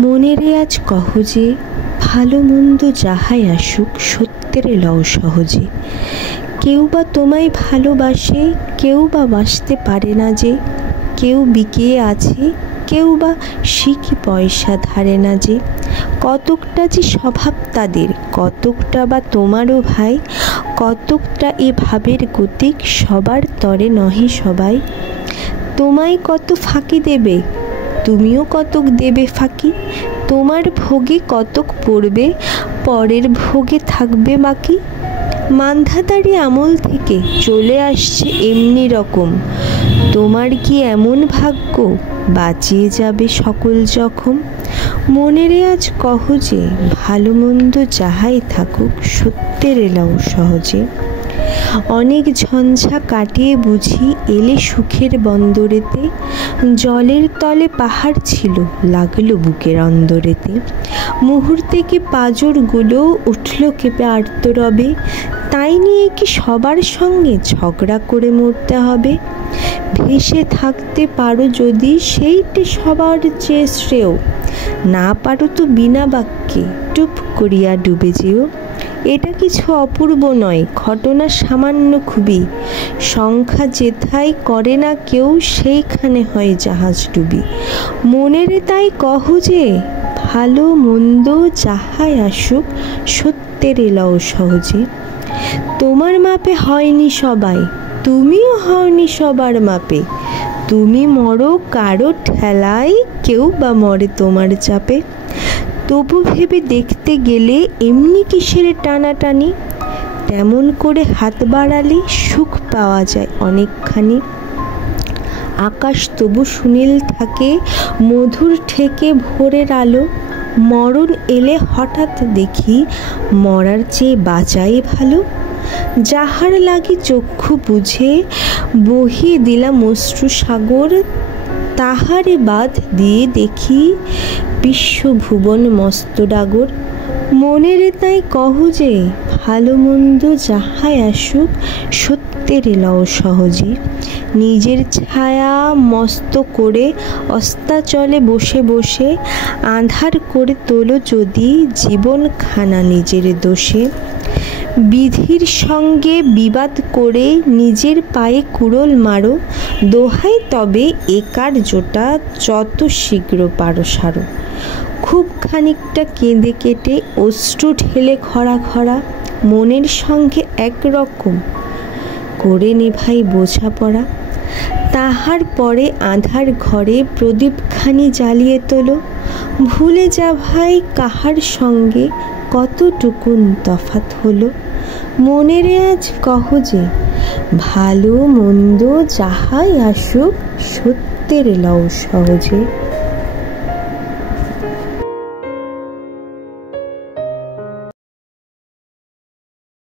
মনেরে আজ কহ যে, ভালো মন্দ যাহাই আসুক সত্যের লও সহজে। কেউ বা তোমায় ভালোবাসে, কেউ বা বাসতে পারে না যে। কেউ বিকিয়ে আছে, কেউ বা শিখি পয়সা ধারে না যে। কতকটা যে স্বভাব তাদের, কতকটা বা তোমারও ভাই। কতকটা এ ভাবের গতিক, সবার তরে নহে সবাই। তোমায় কত ফাঁকি দেবে, তুমিও কতক দেবে ফাঁকি। তোমার ভোগে কতক পড়বে, পরের ভোগে থাকবে বাকি। মান্ধাতারি আমল থেকে চলে আসছে এমনি রকম। তোমার কি এমন ভাগ্য, বাঁচিয়ে যাবে সকল জখম। মনেরে আজ কহ যে, ভালো মন্দ যাহাই থাকুক সত্যের লও সহজে। অনেক ঝঞ্ঝা কাটিয়ে বুঝি এলে সুখের বন্দরেতে। জলের তলে পাহাড় ছিল, লাগলো বুকের অন্দরেতে। মুহূর্তে কি পাঁজরগুলো উঠল কেঁপে আর্তরবে। তাই নিয়ে কি সবার সঙ্গে ঝগড়া করে মরতে হবে। ভেসে থাকতে পারো যদি, সেইটে সবার চেয়ে শ্রেয়। না পারো তো বিনা বাক্যে টুপ করিয়া ডুবে যেও। এটা কিছু অপূর্ব নয়, ঘটনা সামান্য খুবই। সংখ্যা যেথায় করে না কেউ, সেইখানে হয় জাহাজ ডুবি। মনেরে তাই কহ যে, ভালো মন্দ যাহাই আসুক সত্যের লও সহজে। তোমার মাপে হয়নি সবাই, তুমিও হওনি সবার মাপে। তুমি মরো কারো ঠেলায়, কেউ বা মরে তোমার চাপে। তবু ভেবে দেখতে গেলে এমনি কিসের টানাটানি। তেমন করে হাত বাড়ালে সুখ পাওয়া যায় অনেকখানি। আকাশ তবু সুনীল থাকে, মধুর ঠেকে ভোরের আলো। মরণ এলে হঠাৎ দেখি, মরার চেয়ে বাঁচাই ভালো। যাহার লাগি চক্ষু বুঝে বহিয়ে দিলাম অশ্রু সাগর। তাহারে বাঁধ দিয়ে দেখি, বিশ্বভুবন মস্ত ডাগর। মনেরে তাই কহ যে, ভালো মন্দ যাহাই আসুক সত্যের লও সহজে। নিজের ছায়া মস্ত করে অস্তাচলে বসে বসে, আঁধার করে তোলো যদি জীবনখানা নিজের দোষে। বিধির সঙ্গে বিবাদ করে নিজের পায়ে কুড়োল মারো। দোহাই তবে এ কার্যটা যত শীঘ্র পারো সারো। খুব খানিকটা কেঁদে কেটে অশ্রু ঢেলে খরা খরা, মনের সঙ্গে একরকম করে নেভাই বোঝাপড়া। তাহার পরে আঁধার ঘরে প্রদীপখানি জ্বালিয়ে তোলো। ভুলে যা ভাই কাহার সঙ্গে কতটুকুন তফাৎ হলো। মনেরে আজ কহ যে, ভালো মন্দ যাহাই আসুক সত্যের লও সহজে।